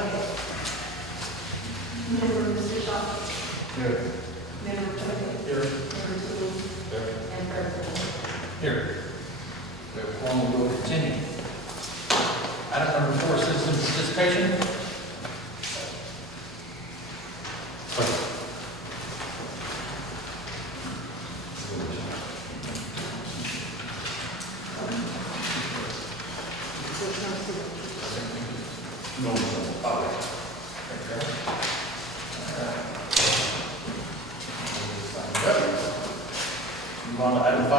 Okay. Member Mr. Shaw. Here. Member Kirby. Here. Member Sewell. Here. And President. Here. We have one, we will continue. Item number 4, citizen participation. No. Move on to item 5,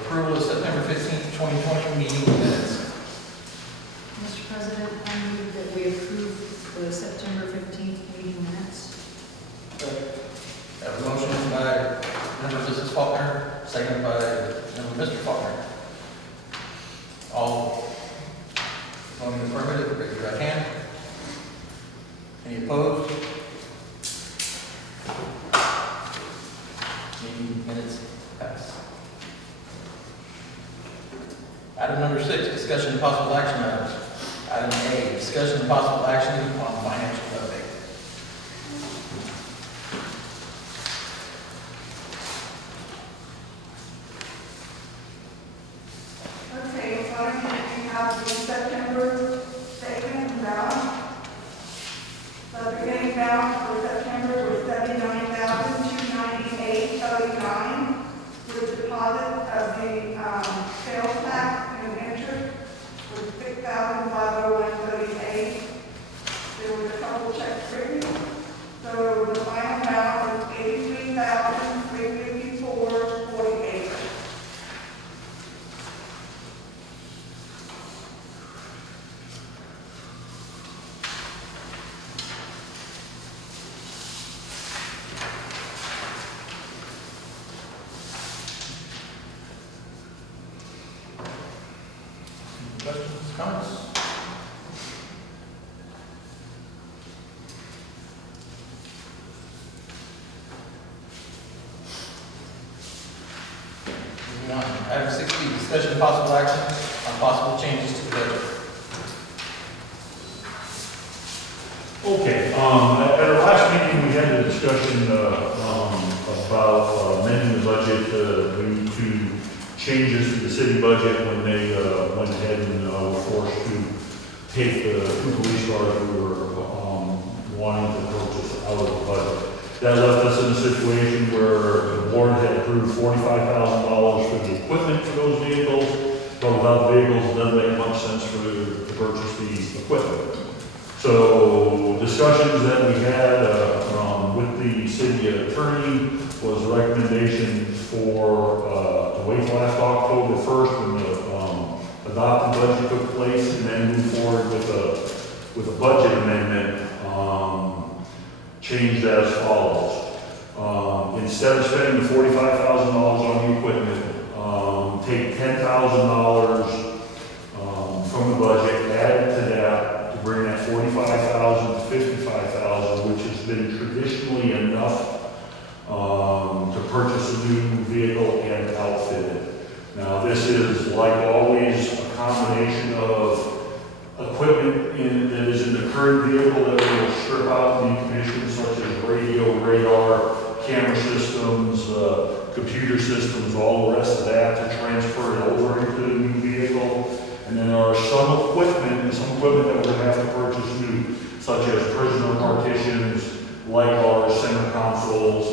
approval of September 15th, 2020 meeting minutes. Mr. President, I move that we approve the September 15th meeting minutes. Have a motion by member Mrs. Faulkner, seconded by member Mr. Faulkner. All voting affirmative, raise your right hand. Any opposed? Meeting minutes pass. Item number 6, discussion and possible action items. Item A, discussion and possible action on financial update. Okay, so we have the September statement and balance. So the beginning balance for September was $79,298.39, with deposit of the sales tax and interest was $6,501.38. There was a couple checks written, so the final balance was $83,354.48. Questions, comments? Moving on, item 60, discussion and possible action on possible changes to the budget. Okay, at our last meeting, we had a discussion, about amending the budget, due to changes to the city budget when they, went ahead and, were forced to take the 2 police cars we were, wanting to purchase out of the budget. That left us in a situation where the board had approved $45,000 for the equipment for those vehicles, but without the vehicles, it doesn't make much sense to purchase the equipment. So discussions that we had with the city attorney was a recommendation for to wait till after October 1st when the adopted budget took place, and then move forward with a budget amendment changed as follows. Instead of spending the $45,000 on the equipment, take $10,000 from the budget, add it to that to bring that $45,000 to $55,000, which has been traditionally enough to purchase a new vehicle and outfit it. Now, this is, like always, a combination of equipment that is in the current vehicle that we will strip out and decommission, such as radio, radar, camera systems, computer systems, all the rest of that, to transfer it over into the new vehicle. And then there are some equipment that we're going to have to purchase new, such as prisoner partitions, light bars, center consoles.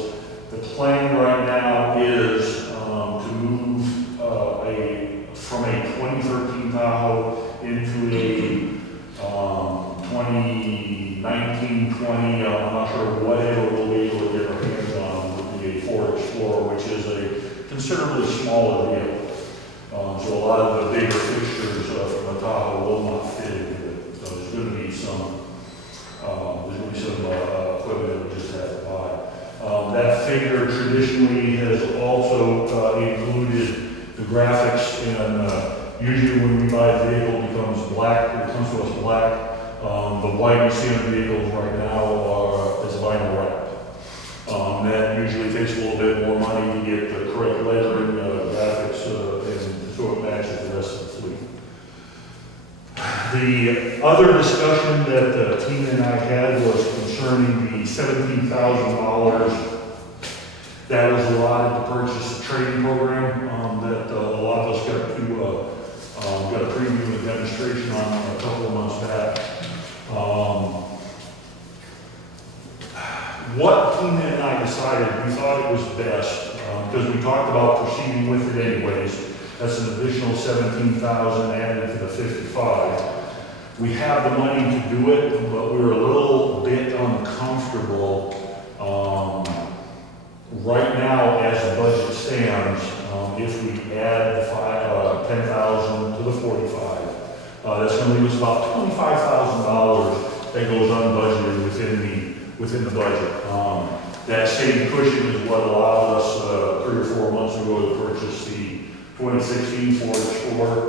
The plan right now is to move from a 2013 Tahoe into a 2019-20, I'm not sure whatever we'll be able to get our hands on, would be a Ford Explorer, which is a considerably smaller vehicle. So a lot of the bigger fixtures from the Tahoe will not fit into it. So there's going to be some equipment that we just have to buy. That figure traditionally has also included the graphics, and usually when we buy a vehicle, it comes to us black. The white you see on the vehicles right now is vinyl wrap. That usually takes a little bit more money to get the correct lettering, graphics, and so it matches the rest of the fleet. The other discussion that Tina and I had was concerning the $17,000 that was allotted to purchase a training program that a lot of us got a preview and demonstration on a couple of months back. What Tina and I decided, we thought it was best, because we talked about proceeding with it anyways. That's an additional $17,000 added to the 55. We have the money to do it, but we're a little bit uncomfortable right now as the budget stands. If we add the 10,000 to the 45, that's going to leave us about $25,000 that goes unbudgeted within the budget. That same cushion is what allowed us 3 or 4 months ago to purchase the 2016 Ford Explorer.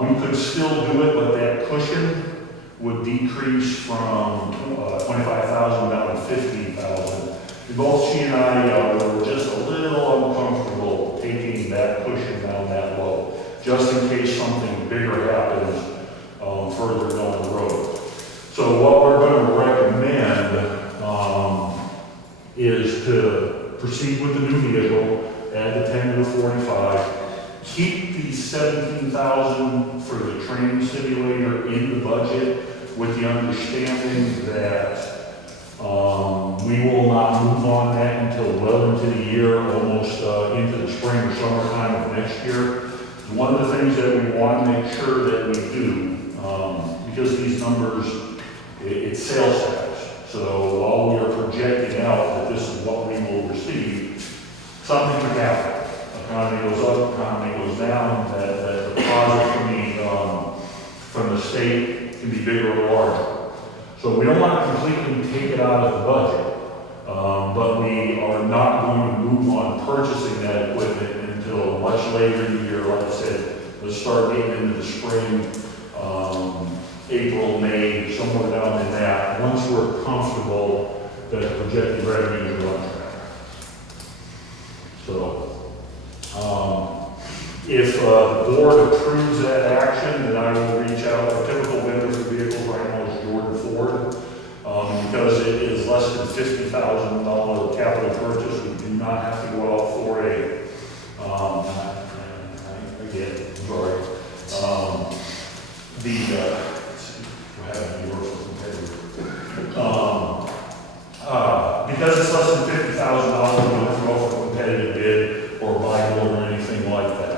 We could still do it, but that cushion would decrease from 25,000 down to 15,000. Both she and I were just a little uncomfortable taking that cushion down that low, just in case something bigger happens further down the road. So what we're going to recommend is to proceed with the new vehicle, add the 10 to the 45, keep the 17,000 for the training simulator in the budget with the understanding that we will not move on that until well into the year, almost into the spring or summertime of next year. One of the things that we want to make sure that we do, because these numbers, it's sales tax. So while we are projecting out that this is what we will receive, something could happen. Economy goes up, economy goes down, that deposit from the state can be bigger or larger. So we don't want to completely take it out of the budget, but we are not going to move on purchasing that equipment until much later in the year. Like I said, let's start getting into the spring, April, May, somewhere down in that, once we're comfortable that the projected revenues are on track. So, if the board approves that action, then I will reach out. Our typical vendor for vehicles right now is Jordan Ford. Because it is less than $50,000 capital purchase, we do not have to go out for a, I get it, sorry. Because it's less than $50,000, we don't have to go for a competitive bid or buy build or anything like that.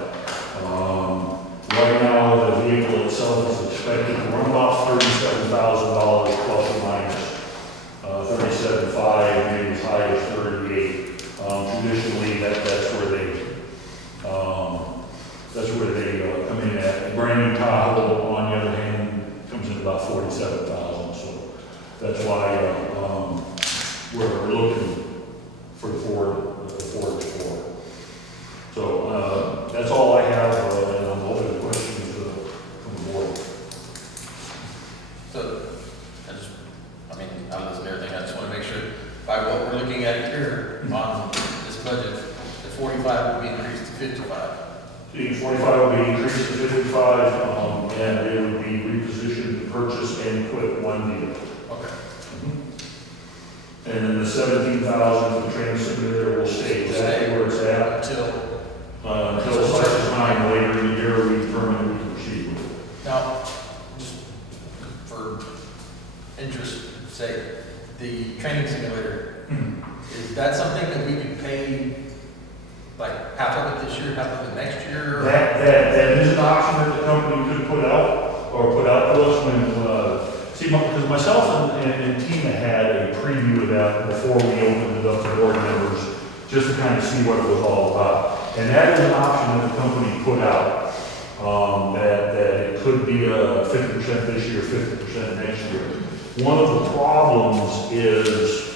Right now, the vehicle itself is expected to run about $37,000 plus or minus 37.5, maybe as high as 38. Traditionally, that's where they come in at. A brand new Tahoe, on the other hand, comes in about 47,000. So that's why we're looking for the Ford Explorer. So that's all I have, and I'm open to questions from the board. So, I listen to everything, I just want to make sure, by what we're looking at here on this budget, the 45 will be increased to 55. The 45 will be increased to 55, and it would be repositioned to purchase and equip one vehicle. Okay. And then the 17,000 for the training simulator will stay exactly where it's at until such a time later in the year we determine we can proceed with it. Now, just for interest's sake, the training simulator, is that something that we could pay, like half of it this year, half of it next year? That is an option that the company could put out to us when, because myself and Tina had a preview of that before we opened it up to board members, just to kind of see what it was all about. And that is an option that the company put out, that it could be 50% this year, 50% next year. One of the problems is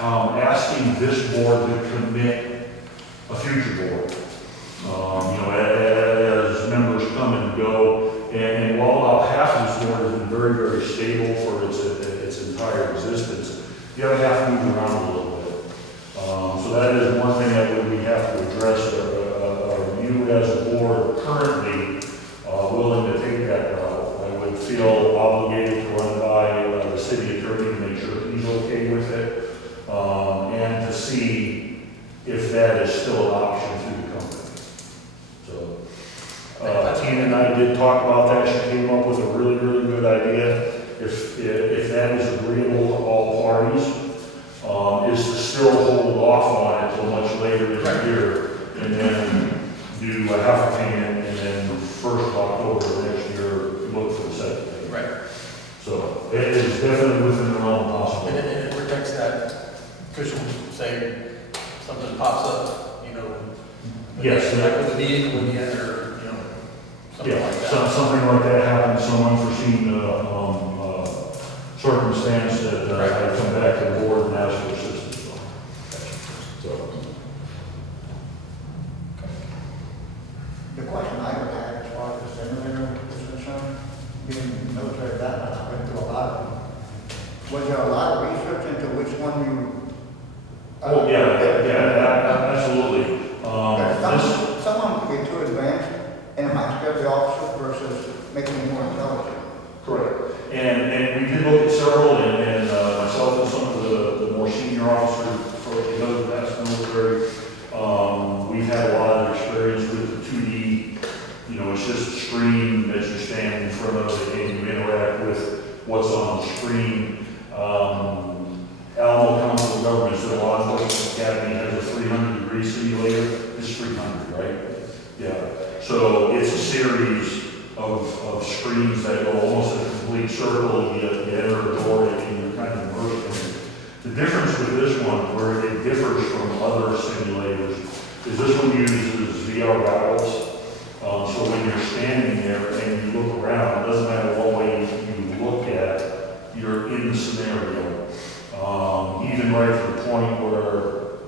asking this board to commit a future board. As members come and go, and while about half of this board has been very, very stable for its entire existence, the other half moves around a little bit. So that is one thing that we have to address. Our view as a board currently Tina and I did talk about that, she came up with a really, really good idea. If that is agreeable to all parties, is to still hold off on it till much later in the year, and then do a half a payment, and then first of October of next year, look for the second payment. Right. So it is definitely within the realm of possible. And it protects that cushion, say something pops up, you know. Yes. Like with a vehicle in the end, or, you know, something Yeah, like that. something like that happens, some unforeseen, circumstance that, I come back to the board and ask for assistance on. So. The question I would have as far as the simulator is concerned, being military background, I've been through a lot of them. Was there a lot of research into which one you? Oh, yeah, absolutely. This, Some of them can be too advanced, and it might scare the officer versus making them more intelligent. correct. And we did look at several, and myself and some of the more senior officers, for those of us in the military, we've had a lot of experience with the 2D, you know, it's just a screen that you stand in front of and you interact with what's on the screen. Alamo Council of Governments, the Law Enforcement Academy has a 300-degree simulator. It's 300, right? Yeah. So it's a series of screens that go almost in a complete circle. You enter a door and you're kind of immersed in it. The difference with this one, where it differs from other simulators, is this one uses VR goggles. So when you're standing there and you look around, it doesn't matter what way you look at, you're in the scenario. Even right to the point where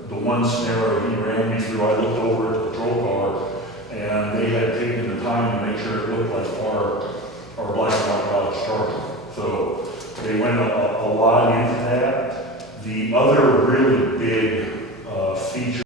the one scenario he ran me through, I looked over at the patrol car, and they had taken the time to make sure it looked like our black and white Dodge Charger. So they went a lot into that. The other really big feature